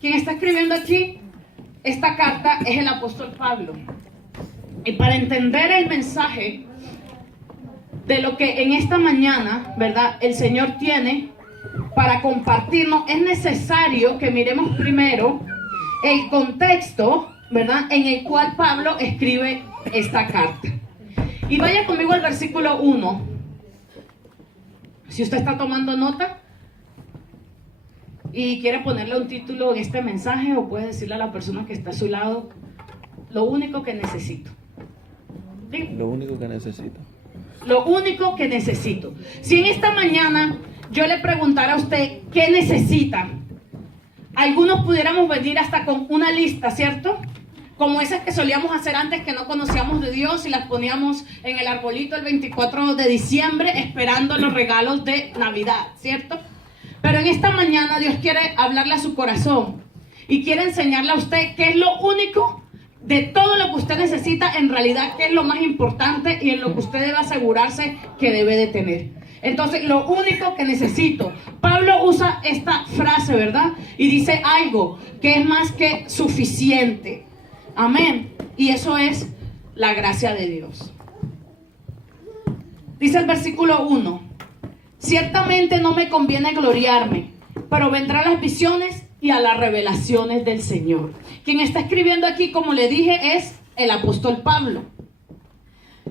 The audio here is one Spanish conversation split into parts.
Quien está escribiendo aquí esta carta es el apóstol Pablo. Y para entender el mensaje de lo que en esta mañana, ¿verdad?, el Señor tiene para compartirnos, es necesario que miremos primero el contexto, ¿verdad?, en el cual Pablo escribe esta carta. Y vaya conmigo al versículo 1. Si usted está tomando nota y quiere ponerle un título en este mensaje, o puede decirle a la persona que está a su lado: lo único que necesito. ¿Sí? Lo único que necesito. Lo único que necesito. Si en esta mañana yo le preguntara a usted qué necesita, algunos pudiéramos venir hasta con una lista, ¿cierto? Como esas que solíamos hacer antes, que no conocíamos de Dios y las poníamos en el arbolito el 24 de diciembre esperando los regalos de Navidad, ¿cierto? Pero en esta mañana Dios quiere hablarle a su corazón y quiere enseñarle a usted qué es lo único de todo lo que usted necesita, en realidad qué es lo más importante y en lo que usted debe asegurarse que debe de tener. Entonces, lo único que necesito. Pablo usa esta frase, ¿verdad? Y dice algo que es más que suficiente. Amén. Y eso es la gracia de Dios. Dice el versículo 1: ciertamente no me conviene gloriarme, pero vendrán las visiones y a las revelaciones del Señor. Quien está escribiendo aquí, como le dije, es el apóstol Pablo.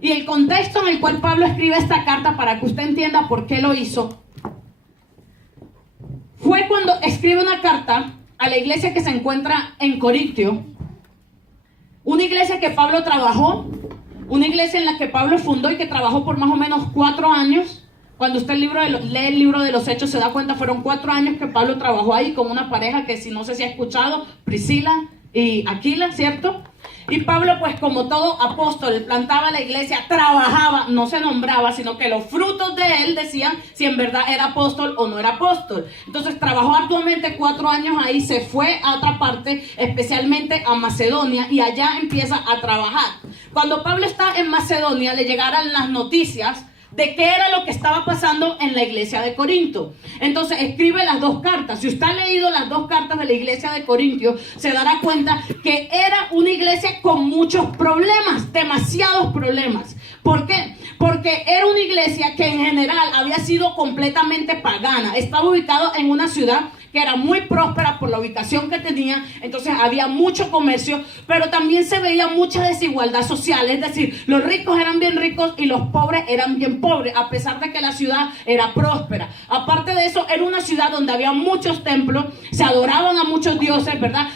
Y el contexto en el cual Pablo escribe esta carta, para que usted entienda por qué lo hizo, fue cuando escribe una carta a la iglesia que se encuentra en Corintio, una iglesia que Pablo trabajó, una iglesia en la que Pablo fundó y que trabajó por más o menos 4 años. Cuando usted lee el libro de los Hechos se da cuenta, fueron 4 años que Pablo trabajó ahí con una pareja que, si no sé si ha escuchado, Priscila y Aquila, ¿cierto? Y Pablo, pues como todo apóstol, plantaba la iglesia, trabajaba, no se nombraba, sino que los frutos de él decían si en verdad era apóstol o no era apóstol. Entonces trabajó arduamente 4 años ahí, se fue a otra parte, especialmente a Macedonia, y allá empieza a trabajar. Cuando Pablo está en Macedonia, le llegaron las noticias de qué era lo que estaba pasando en la iglesia de Corinto. Entonces escribe las 2 cartas. Si usted ha leído las 2 cartas de la iglesia de Corintio, se dará cuenta que era una iglesia con muchos problemas, demasiados problemas. ¿Por qué? Porque era una iglesia que en general había sido completamente pagana. Estaba ubicado en una ciudad que era muy próspera por la ubicación que tenía, entonces había mucho comercio, pero también se veía mucha desigualdad social, es decir, los ricos eran bien ricos y los pobres eran bien pobres, a pesar de que la ciudad era próspera. Aparte de eso, era una ciudad donde había muchos templos, se adoraban a muchos dioses, ¿verdad?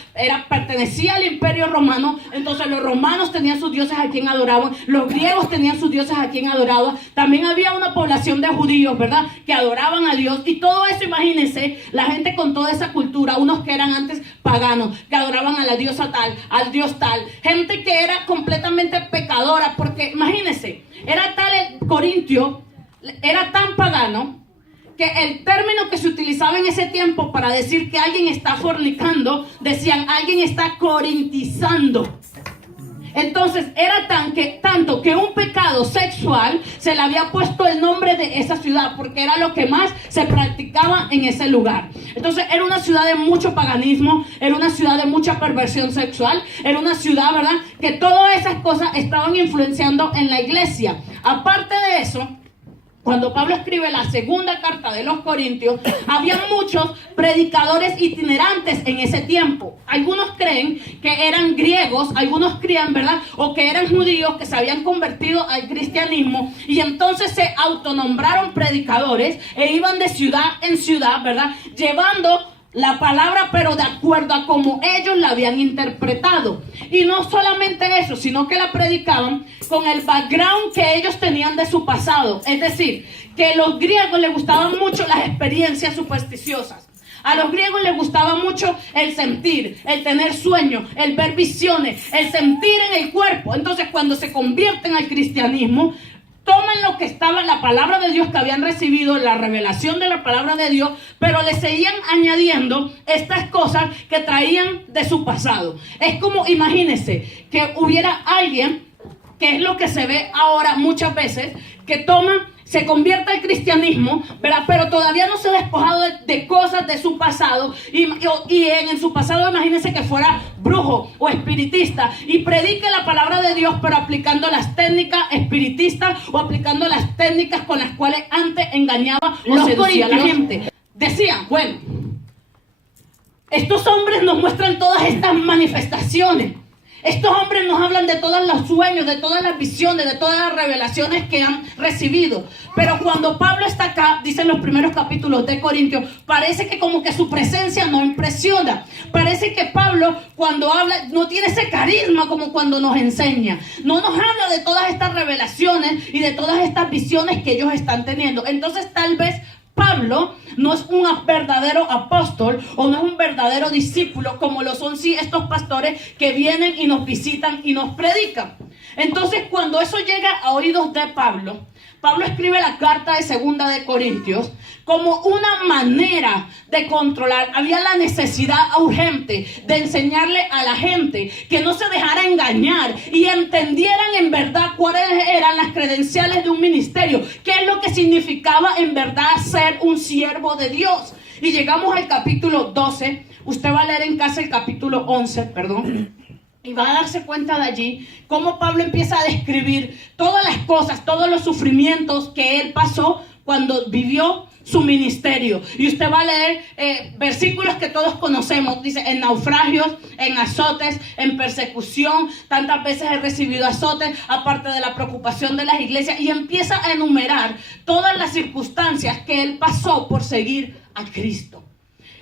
Pertenecía al imperio romano, entonces los romanos tenían sus dioses a quien adoraban, los griegos tenían sus dioses a quien adoraban, también había una población de judíos, ¿verdad?, que adoraban a Dios, y todo eso, imagínense, la gente con toda esa cultura, unos que eran antes paganos, que adoraban a la diosa tal, al dios tal, gente que era completamente pecadora, porque imagínense, era tal el Corintio, era tan pagano, que el término que se utilizaba en ese tiempo para decir que alguien está fornicando, decían alguien está corintizando. Entonces era tanto que un pecado sexual se le había puesto el nombre de esa ciudad, porque era lo que más se practicaba en ese lugar. Entonces era una ciudad de mucho paganismo, era una ciudad de mucha perversión sexual, era una ciudad, ¿verdad?, que todas esas cosas estaban influenciando en la iglesia. Aparte de eso, cuando Pablo escribe la segunda carta de los Corintios, había muchos predicadores itinerantes en ese tiempo. Algunos creen que eran griegos, algunos creen, ¿verdad?, o que eran judíos que se habían convertido al cristianismo y entonces se autonombraron predicadores e iban de ciudad en ciudad, ¿verdad?, llevando la palabra, pero de acuerdo a cómo ellos la habían interpretado. Y no solamente eso, sino que la predicaban con el background que ellos tenían de su pasado. Es decir, que a los griegos les gustaban mucho las experiencias supersticiosas. A los griegos les gustaba mucho el sentir, el tener sueños, el ver visiones, el sentir en el cuerpo. Entonces, cuando se convierten al cristianismo, toman lo que estaba en la palabra de Dios que habían recibido, la revelación de la palabra de Dios, pero le seguían añadiendo estas cosas que traían de su pasado. Es como, imagínense, que hubiera alguien, que es lo que se ve ahora muchas veces, que toma se convierte al cristianismo, ¿verdad? Pero todavía no se ha despojado de cosas de su pasado. Y en su pasado, imagínense que fuera brujo o espiritista y predique la palabra de Dios, pero aplicando las técnicas espiritistas o aplicando las técnicas con las cuales antes engañaba o seducía a la gente. Decían, bueno, estos hombres nos muestran todas estas manifestaciones. Estos hombres nos hablan de todos los sueños, de todas las visiones, de todas las revelaciones que han recibido. Pero cuando Pablo está acá, dicen los primeros capítulos de Corintios, parece que como que su presencia no impresiona. Parece que Pablo cuando habla no tiene ese carisma como cuando nos enseña. No nos habla de todas estas revelaciones y de todas estas visiones que ellos están teniendo. Entonces tal vez Pablo no es un verdadero apóstol o no es un verdadero discípulo como lo son sí estos pastores que vienen y nos visitan y nos predican. Entonces cuando eso llega a oídos de Pablo, Pablo escribe la carta de Segunda de Corintios como una manera de controlar. Había la necesidad urgente de enseñarle a la gente que no se dejara engañar y entendieran en verdad cuáles eran las credenciales de un ministerio, qué es lo que significaba en verdad ser un siervo de Dios. Y llegamos al capítulo 12, usted va a leer en casa el capítulo 11, y va a darse cuenta de allí cómo Pablo empieza a describir todas las cosas, todos los sufrimientos que él pasó cuando vivió su ministerio. Y usted va a leer versículos que todos conocemos. Dice, en naufragios, en azotes, en persecución. Tantas veces he recibido azotes, aparte de la preocupación de las iglesias. Y empieza a enumerar todas las circunstancias que él pasó por seguir a Cristo.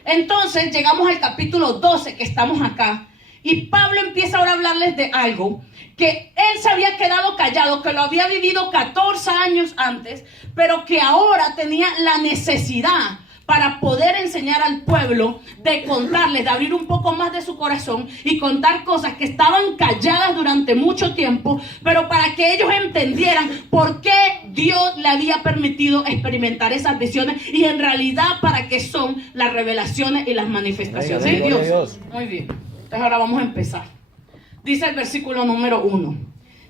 Entonces llegamos al capítulo 12, que estamos acá. Y Pablo empieza ahora a hablarles de algo que él se había quedado callado, que lo había vivido 14 años antes, pero que ahora tenía la necesidad para poder enseñar al pueblo, de contarles, de abrir un poco más de su corazón y contar cosas que estaban calladas durante mucho tiempo, pero para que ellos entendieran por qué Dios le había permitido experimentar esas visiones y en realidad para qué son las revelaciones y las manifestaciones de Dios. Muy bien. Entonces ahora vamos a empezar. Dice el versículo número 1.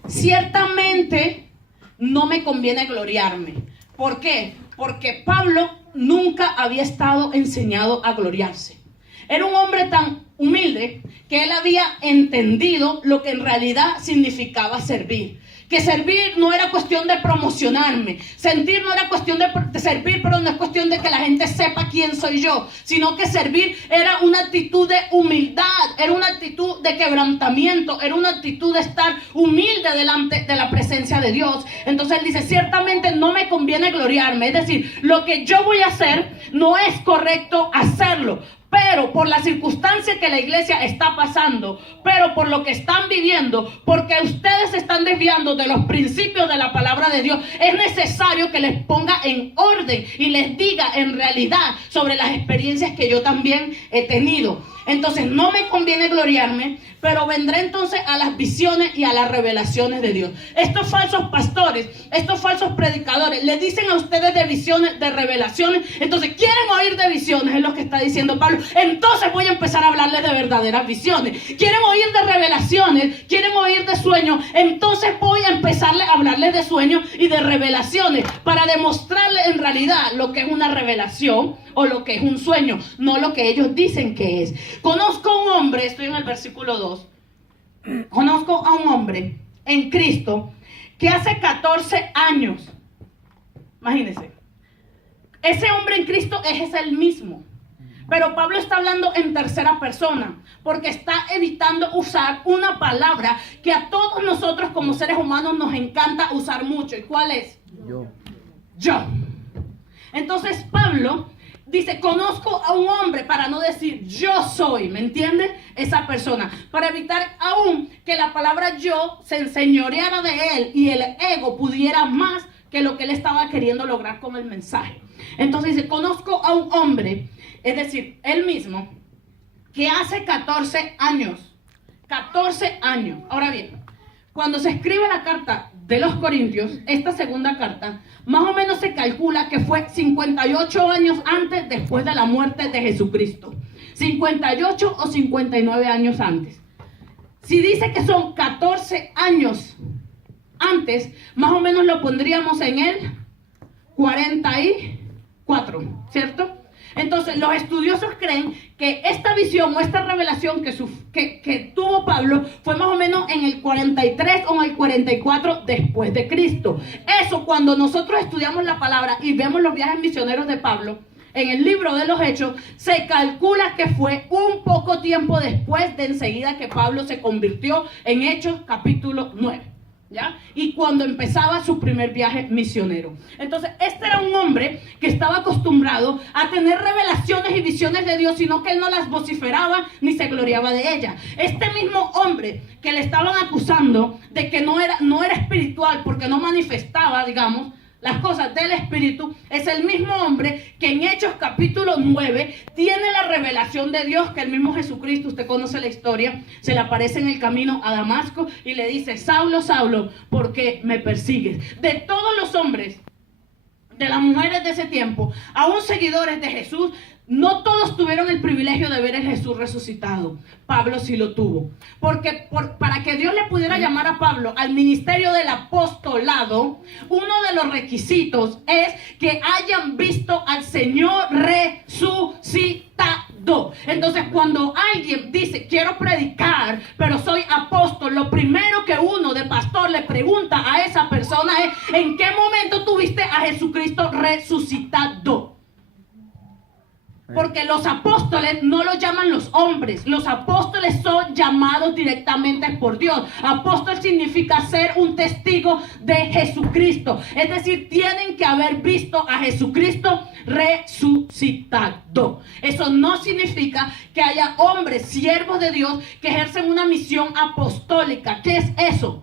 Ciertamente no me conviene gloriarme. ¿Por qué? Porque Pablo nunca había estado enseñado a gloriarse. Era un hombre tan humilde que él había entendido lo que en realidad significaba servir. Que servir no era cuestión de promocionarme. Sentir no era cuestión de servir, pero no es cuestión de que la gente sepa quién soy yo. Sino que servir era una actitud de humildad, era una actitud de quebrantamiento, era una actitud de estar humilde delante de la presencia de Dios. Entonces él dice, ciertamente no me conviene gloriarme. Es decir, lo que yo voy a hacer no es correcto hacerlo. Pero por la circunstancia que la iglesia está pasando, pero por lo que están viviendo, porque ustedes se están desviando de los principios de la palabra de Dios, es necesario que les ponga en orden y les diga en realidad sobre las experiencias que yo también he tenido. Entonces no me conviene gloriarme, pero vendré entonces a las visiones y a las revelaciones de Dios. Estos falsos pastores, estos falsos predicadores, les dicen a ustedes de visiones, de revelaciones. Entonces quieren oír de visiones, es lo que está diciendo Pablo. Entonces voy a empezar a hablarles de verdaderas visiones. Quieren oír de revelaciones, quieren oír de sueños. Entonces voy a empezarles a hablarles de sueños y de revelaciones para demostrarles en realidad lo que es una revelación o lo que es un sueño, no lo que ellos dicen que es. Conozco a un hombre, estoy en el versículo 2, conozco a un hombre en Cristo que hace 14 años, imagínense, ese hombre en Cristo es el mismo, pero Pablo está hablando en tercera persona, porque está evitando usar una palabra que a todos nosotros como seres humanos nos encanta usar mucho. ¿Y cuál es? Yo. Entonces Pablo dice, conozco a un hombre, para no decir yo soy, ¿me entiende? Esa persona, para evitar aún que la palabra yo se enseñoreara de él y el ego pudiera más que lo que él estaba queriendo lograr con el mensaje. Entonces dice, conozco a un hombre, es decir, él mismo, que hace 14 años, ahora bien, cuando se escribe la carta de los Corintios, esta segunda carta, más o menos se calcula que fue 58 años antes, después de la muerte de Jesucristo. 58 o 59 años antes. Si dice que son 14 años antes, más o menos lo pondríamos en el 44, ¿cierto? Entonces, los estudiosos creen que esta visión o esta revelación que tuvo Pablo fue más o menos en el 43 o en el 44 después de Cristo. Eso, cuando nosotros estudiamos la palabra y vemos los viajes misioneros de Pablo, en el libro de los Hechos, se calcula que fue un poco tiempo después de enseguida que Pablo se convirtió en Hechos capítulo 9. ¿Ya? Y cuando empezaba su primer viaje misionero. Entonces, este era un hombre que estaba acostumbrado a tener revelaciones y visiones de Dios, sino que él no las vociferaba ni se gloriaba de ellas. Este mismo hombre que le estaban acusando de que no era espiritual porque no manifestaba, digamos, las cosas del Espíritu, es el mismo hombre que en Hechos capítulo 9 tiene la revelación de Dios, que el mismo Jesucristo, usted conoce la historia, se le aparece en el camino a Damasco y le dice: Saulo, Saulo, ¿por qué me persigues? De todos los hombres, de las mujeres de ese tiempo, aún seguidores de Jesús, no todos tuvieron el privilegio de ver a Jesús resucitado. Pablo sí lo tuvo. Porque para que Dios le pudiera llamar a Pablo al ministerio del apostolado, uno de los requisitos es que hayan visto al Señor resucitado. Entonces, cuando alguien dice: quiero predicar, pero soy apóstol, lo primero que uno de pastor le pregunta a esa persona es: ¿en qué momento tuviste a Jesucristo resucitado? Porque los apóstoles no los llaman los hombres. Los apóstoles son llamados directamente por Dios. Apóstol significa ser un testigo de Jesucristo. Es decir, tienen que haber visto a Jesucristo resucitado. Eso no significa que haya hombres, siervos de Dios, que ejercen una misión apostólica. ¿Qué es eso?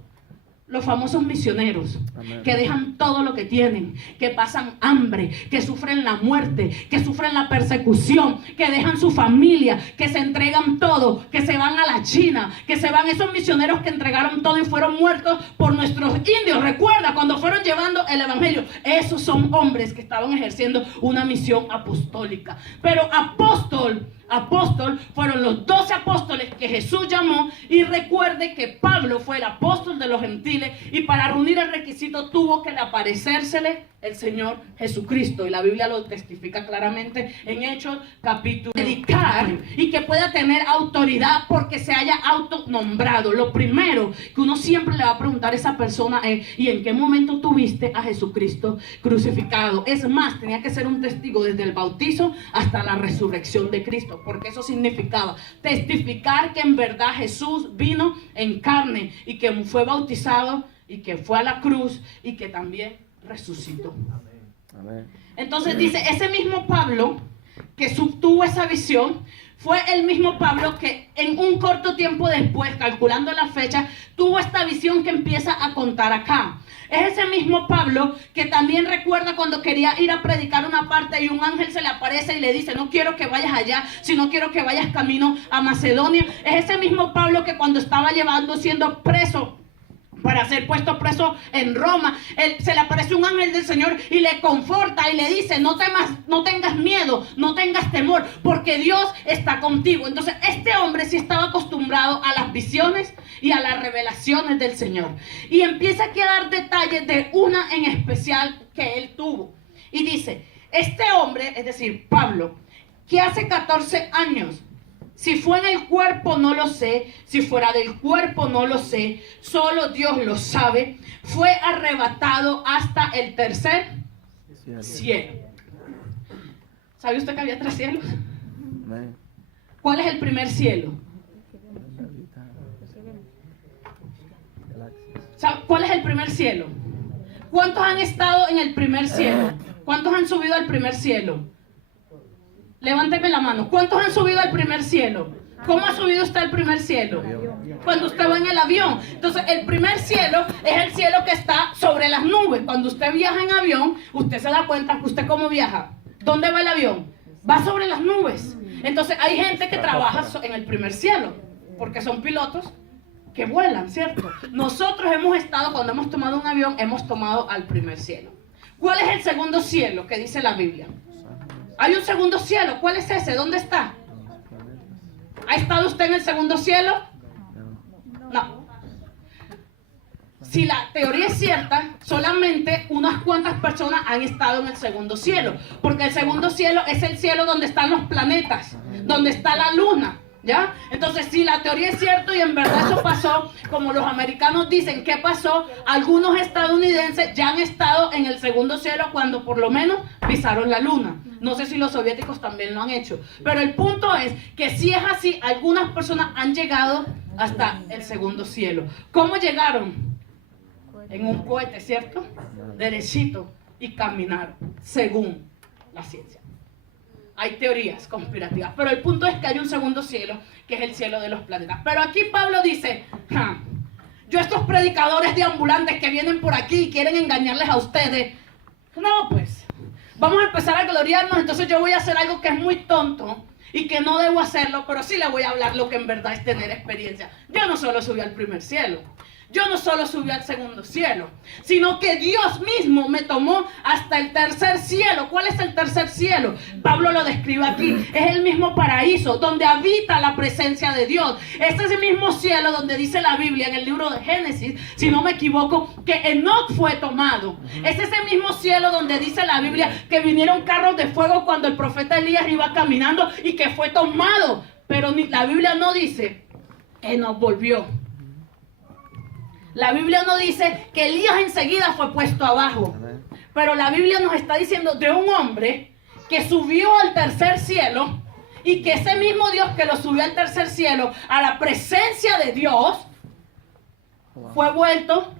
Los famosos misioneros. Amén. Que dejan todo lo que tienen, que pasan hambre, que sufren la muerte, que sufren la persecución, que dejan su familia, que se entregan todo, que se van a la China, que se van esos misioneros que entregaron todo y fueron muertos por nuestros indios. Recuerda cuando fueron llevando el evangelio. Esos son hombres que estaban ejerciendo una misión apostólica. Pero apóstol fueron los 12 apóstoles que Jesús llamó. Y recuerde que Pablo fue el apóstol de los gentiles, y para reunir el requisito tuvo que aparecérsele el Señor Jesucristo, y la Biblia lo testifica claramente en Hechos capítulo. Predicar y que pueda tener autoridad porque se haya autonombrado. Lo primero que uno siempre le va a preguntar a esa persona es: ¿y en qué momento tuviste a Jesucristo crucificado? Es más, tenía que ser un testigo desde el bautizo hasta la resurrección de Cristo, porque eso significaba testificar que en verdad Jesús vino en carne y que fue bautizado y que fue a la cruz y que también resucitó. Amén. Entonces dice, ese mismo Pablo que tuvo esa visión fue el mismo Pablo que en un corto tiempo después, calculando la fecha, tuvo esta visión que empieza a contar acá. Es ese mismo Pablo que también recuerda cuando quería ir a predicar una parte y un ángel se le aparece y le dice: no quiero que vayas allá, sino quiero que vayas camino a Macedonia. Es ese mismo Pablo que cuando estaba siendo preso para ser puesto preso en Roma, se le aparece un ángel del Señor y le conforta y le dice: no tengas miedo, no tengas temor, porque Dios está contigo. Entonces este hombre sí estaba acostumbrado a las visiones y a las revelaciones del Señor, y empieza aquí a dar detalles de una en especial que él tuvo. Y dice: este hombre, es decir, Pablo, que hace 14 años, si fue en el cuerpo no lo sé, si fuera del cuerpo no lo sé, solo Dios lo sabe, fue arrebatado hasta el tercer cielo. ¿Sabe usted que había 3 cielos? ¿Cuál es el primer cielo? ¿Cuál es el primer cielo? ¿Cuántos han estado en el primer cielo? ¿Cuántos han subido al primer cielo? Levánteme la mano. ¿Cuántos han subido al primer cielo? ¿Cómo ha subido usted al primer cielo? Cuando usted va en el avión. Entonces, el primer cielo es el cielo que está sobre las nubes. Cuando usted viaja en avión, usted se da cuenta que usted cómo viaja. ¿Dónde va el avión? Va sobre las nubes. Entonces, hay gente que trabaja en el primer cielo, porque son pilotos que vuelan, ¿cierto? Nosotros hemos estado, cuando hemos tomado un avión, hemos tomado al primer cielo. ¿Cuál es el segundo cielo que dice la Biblia? Hay un segundo cielo. ¿Cuál es ese? ¿Dónde está? ¿Ha estado usted en el segundo cielo? No. si la teoría es cierta, solamente unas cuantas personas han estado en el segundo cielo, porque el segundo cielo es el cielo donde están los planetas, donde está la luna, ¿ya? Entonces, si la teoría es cierta y en verdad eso pasó, como los americanos dicen, ¿qué pasó? Algunos estadounidenses ya han estado en el segundo cielo cuando por lo menos pisaron la luna. No sé si los soviéticos también lo han hecho, pero el punto es que si es así, algunas personas han llegado hasta el segundo cielo. ¿Cómo llegaron? En un cohete, ¿cierto? Derechito, y caminaron, según la ciencia. Hay teorías conspirativas, pero el punto es que hay un segundo cielo, que es el cielo de los planetas. Pero aquí Pablo dice, yo estos predicadores de ambulantes que vienen por aquí y quieren engañarles a ustedes, no, pues, vamos a empezar a gloriarnos, entonces yo voy a hacer algo que es muy tonto y que no debo hacerlo, pero sí le voy a hablar lo que en verdad es tener experiencia. Yo no solo subí al primer cielo, yo no solo subí al segundo cielo, sino que Dios mismo me tomó hasta el tercer cielo. ¿Cuál es el tercer cielo? Pablo lo describe aquí. Es el mismo paraíso donde habita la presencia de Dios. Este es el mismo cielo donde dice la Biblia en el libro de Génesis, si no me equivoco, que Enoc fue tomado. Es ese mismo cielo donde dice la Biblia que vinieron carros de fuego cuando el profeta Elías iba caminando y que fue tomado. Pero la Biblia no dice que Enoc volvió. La Biblia no dice que Elías enseguida fue puesto abajo, pero la Biblia nos está diciendo de un hombre que subió al tercer cielo y que ese mismo Dios que lo subió al tercer cielo, a la presencia de Dios, fue vuelto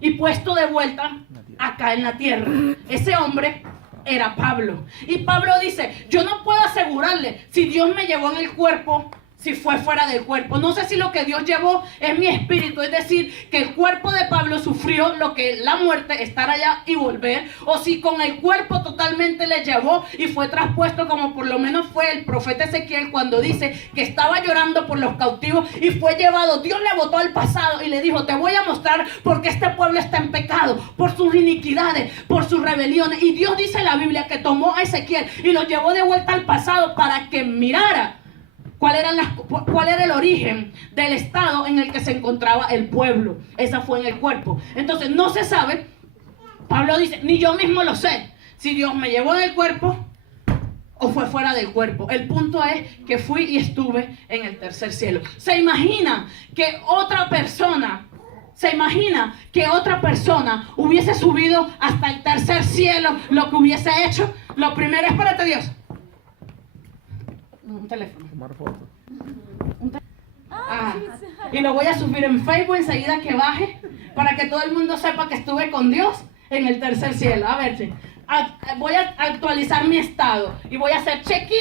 y puesto de vuelta acá en la tierra. Ese hombre era Pablo. Y Pablo dice, yo no puedo asegurarle si Dios me llevó en el cuerpo, si fue fuera del cuerpo. No sé si lo que Dios llevó es mi espíritu, es decir, que el cuerpo de Pablo sufrió lo que la muerte, estar allá y volver, o si con el cuerpo totalmente le llevó y fue traspuesto, como por lo menos fue el profeta Ezequiel cuando dice que estaba llorando por los cautivos y fue llevado. Dios le botó al pasado y le dijo, te voy a mostrar por qué este pueblo está en pecado, por sus iniquidades, por sus rebeliones. Y Dios dice en la Biblia que tomó a Ezequiel y lo llevó de vuelta al pasado para que mirara ¿cuál era el origen del estado en el que se encontraba el pueblo? Esa fue en el cuerpo. Entonces no se sabe. Pablo dice, ni yo mismo lo sé, si Dios me llevó en el cuerpo o fue fuera del cuerpo. El punto es que fui y estuve en el tercer cielo. ¿Se imagina que otra persona hubiese subido hasta el tercer cielo? Lo que hubiese hecho, lo primero es, espérate Dios, un teléfono. Tomar fotos. Y lo voy a subir en Facebook enseguida que baje, para que todo el mundo sepa que estuve con Dios en el tercer cielo. A ver, voy a actualizar mi estado y voy a hacer check-in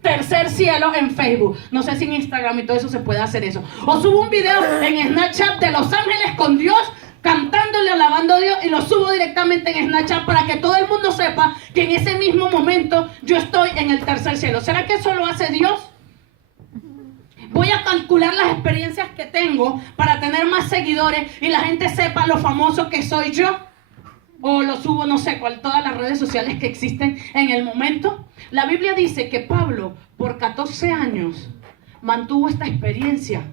tercer cielo en Facebook. No sé si en Instagram y todo eso se puede hacer eso. O subo un video en Snapchat de Los Ángeles con Dios, cantándole, alabando a Dios, y lo subo directamente en Snapchat para que todo el mundo sepa que en ese mismo momento yo estoy en el tercer cielo. ¿Será que eso lo hace Dios? Voy a calcular las experiencias que tengo para tener más seguidores y la gente sepa lo famoso que soy yo. O lo subo, no sé, todas las redes sociales que existen en el momento. La Biblia dice que Pablo por 14 años mantuvo esta experiencia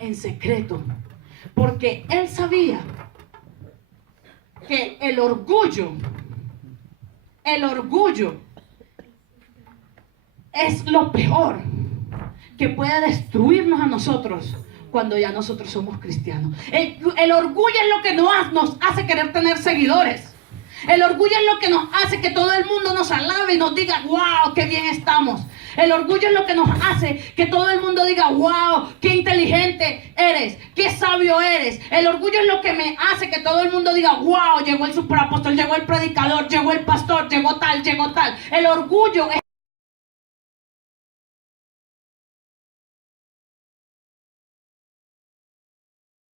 en secreto, porque él sabía que el orgullo es lo peor que puede destruirnos a nosotros cuando ya nosotros somos cristianos. El orgullo es lo que nos hace querer tener seguidores. El orgullo es lo que nos hace que todo el mundo nos alabe y nos diga, wow, qué bien estamos. El orgullo es lo que nos hace que todo el mundo diga, wow, qué inteligente eres, qué sabio eres. El orgullo es lo que me hace que todo el mundo diga, wow, llegó el superapóstol, llegó el predicador, llegó el pastor, llegó tal, llegó tal. El orgullo es